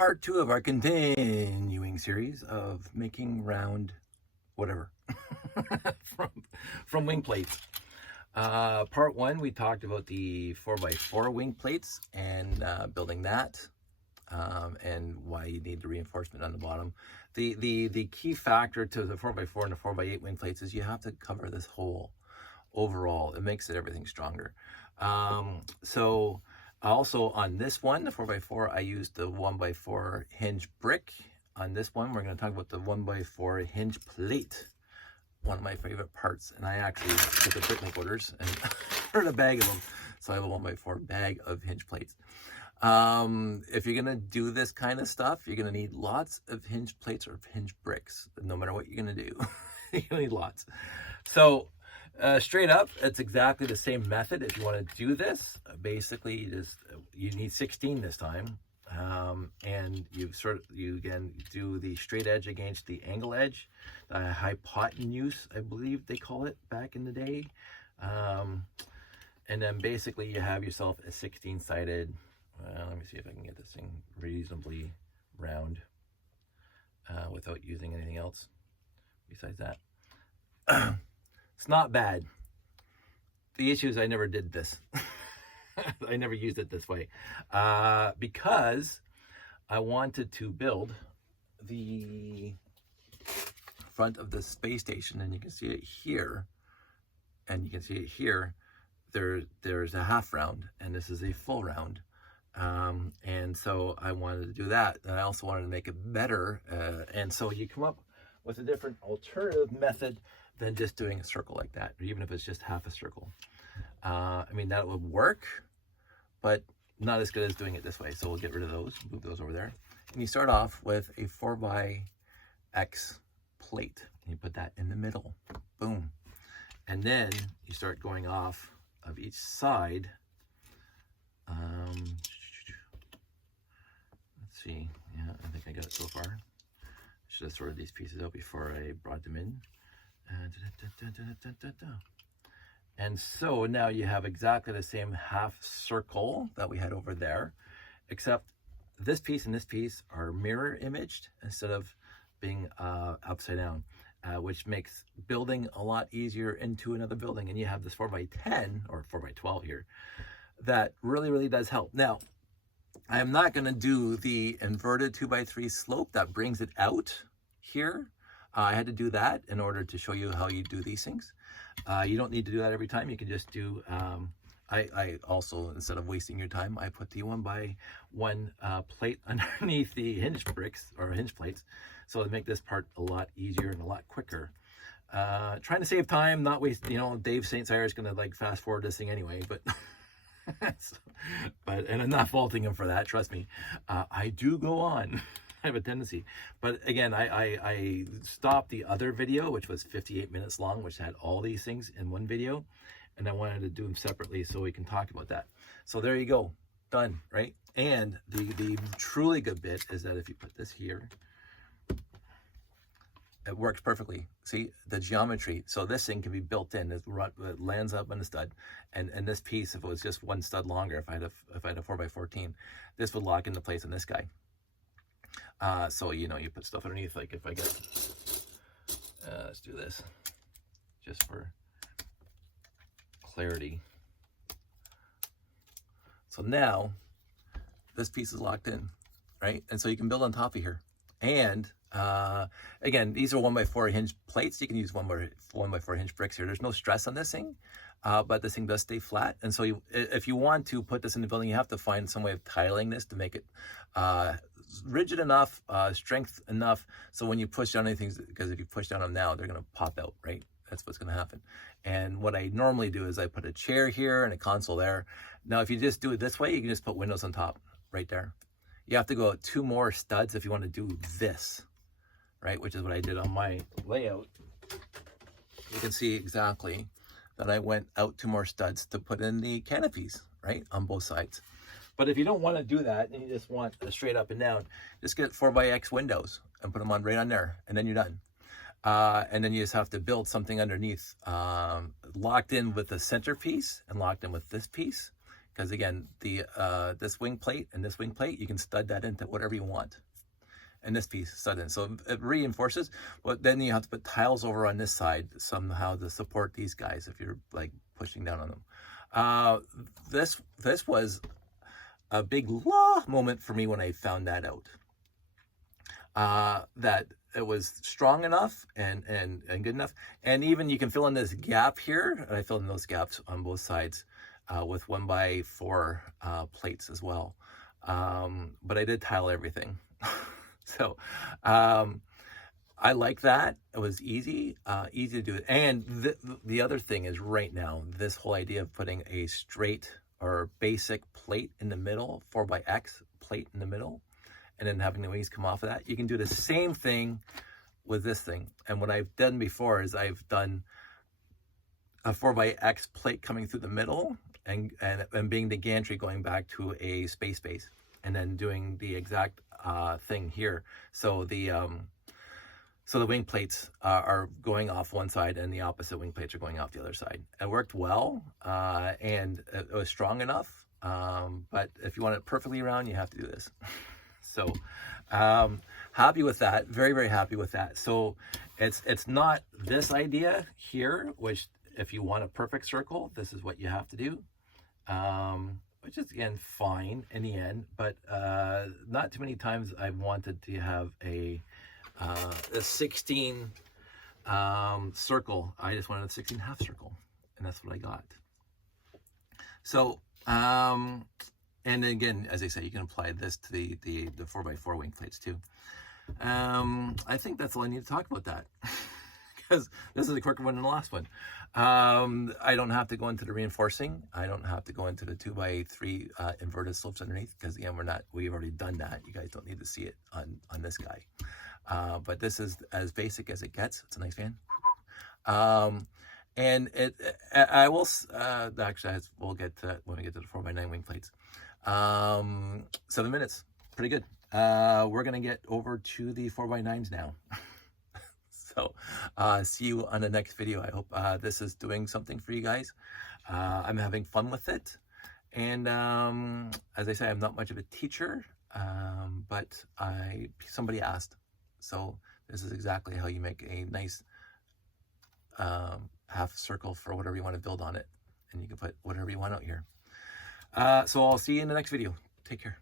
part 2 of our continuing series of making round whatever from wing plates. Part 1, we talked about the 4x4 wing plates and building that, and why you need the reinforcement on the bottom. The key factor to the 4x4 and the 4x8 wing plates is you have to cover this hole overall. It makes everything stronger. So also on this one, the 4x4, I used the 1x4 hinge brick. On this one, we're going to talk about the 1x4 hinge plate, one of my favorite parts. And I actually took the picnic orders and ordered a bag of them. So I have a 1x4 bag of hinge plates. If you're going to do this kind of stuff, you're going to need lots of hinge plates or hinge bricks, no matter what you're going to do. You're going to need lots. So straight up, it's exactly the same method. If you want to do this, basically you need 16 this time, and you again do the straight edge against the angle edge, hypotenuse, I believe they call it back in the day, and then basically you have yourself a 16-sided. Let me see if I can get this thing reasonably round without using anything else besides that. It's not bad. The issue is I never did this. I never used it this way because I wanted to build the front of the space station, and you can see it here, and you can see it here. There's a half round, and this is a full round. And so I wanted to do that, and I also wanted to make it better. And so you come up with a different alternative method than just doing a circle like that, or even if it's just half a circle. I mean, that would work, but not as good as doing it this way. So we'll get rid of those, move those over there. And you start off with a 4x plate, and you put that in the middle, boom. And then you start going off of each side. Let's see, yeah, I think I got it so far. Should have sorted these pieces out before I brought them in. And so now you have exactly the same half circle that we had over there, except this piece and this piece are mirror imaged instead of being upside down, which makes building a lot easier into another building. And you have this 4x10 or 4x12 here that really does help. Now, I am not going to do the inverted 2x3 slope that brings it out here. I had to do that in order to show you how you do these things. You don't need to do that every time. You can just do, I also, instead of wasting your time, I put the 1x1 plate underneath the hinge bricks or hinge plates. So to make this part a lot easier and a lot quicker. Trying to save time, not waste, Dave St. Cyr is going to like fast forward this thing anyway, but and I'm not faulting him for that, trust me. I do go on. I have a tendency, but again, I stopped the other video, which was 58 minutes long, which had all these things in one video, and I wanted to do them separately so we can talk about that. So there you go, done, right? And the truly good bit is that if you put this here, it works perfectly. See the geometry. So this thing can be built in. It lands up on the stud, and this piece, if it was just one stud longer, if I had a 4x14, this would lock into place on this guy. So you put stuff underneath. Like if I get, let's do this, just for clarity. So now this piece is locked in, right? And so you can build on top of here. And again, these are 1x4 hinge plates. You can use 1x4 hinge bricks here. There's no stress on this thing, but this thing does stay flat. And so if you want to put this in the building, you have to find some way of tiling this to make it rigid enough, strength enough, so when you push down anything, because if you push down them now, they're going to pop out, right? That's what's going to happen. And what I normally do is I put a chair here and a console there. Now, if you just do it this way, you can just put windows on top right there. You have to go out 2 more studs if you want to do this, right? Which is what I did on my layout. You can see exactly that I went out 2 more studs to put in the canopies, right? On both sides. But if you don't want to do that, and you just want a straight up and down, just get 4x windows and put them on right on there, and then you're done. And then you just have to build something underneath, locked in with the centerpiece and locked in with this piece. because again, the this wing plate and this wing plate, you can stud that into whatever you want. And this piece stud in, so it reinforces. But then you have to put tiles over on this side somehow to support these guys if you're like pushing down on them. This was a big moment for me when I found that out. That it was strong enough and good enough, and even you can fill in this gap here. And I filled in those gaps on both sides with 1x4 plates as well. But I did tile everything. So I like that. It was easy to do it. And the other thing is, right now, this whole idea of putting a straight or basic plate in the middle, 4x plate in the middle, and then having the wings come off of that, you can do the same thing with this thing. And what I've done before is I've done a 4x plate coming through the middle and being the gantry going back to a space base, and then doing the exact thing here. So the wing plates are going off one side and the opposite wing plates are going off the other side. It worked well, and it was strong enough, but if you want it perfectly round, you have to do this. So happy with that, very, very happy with that. So it's not this idea here, which if you want a perfect circle, this is what you have to do, which is again fine in the end, but not too many times I've wanted to have a 16 circle. I just wanted a 16 half circle, and that's what I got. So and again, as I said, you can apply this to the 4x4 wing plates too. I think that's all I need to talk about that, because this is a quicker one than the last one. I don't have to go into the reinforcing. I don't have to go into the 2x3 inverted slopes underneath, because again, we've already done that. You guys don't need to see it on this guy. But this is as basic as it gets. It's a nice fan. And I will actually, we'll get to that when we get to the 4x9 wing plates. 7 minutes, pretty good. We're gonna get over to the 4x9s now. So see you on the next video. I hope this is doing something for you guys. I'm having fun with it, and as I say, I'm not much of a teacher, but somebody asked, so this is exactly how you make a nice half circle for whatever you want to build on it, and you can put whatever you want out here. So I'll see you in the next video. Take care.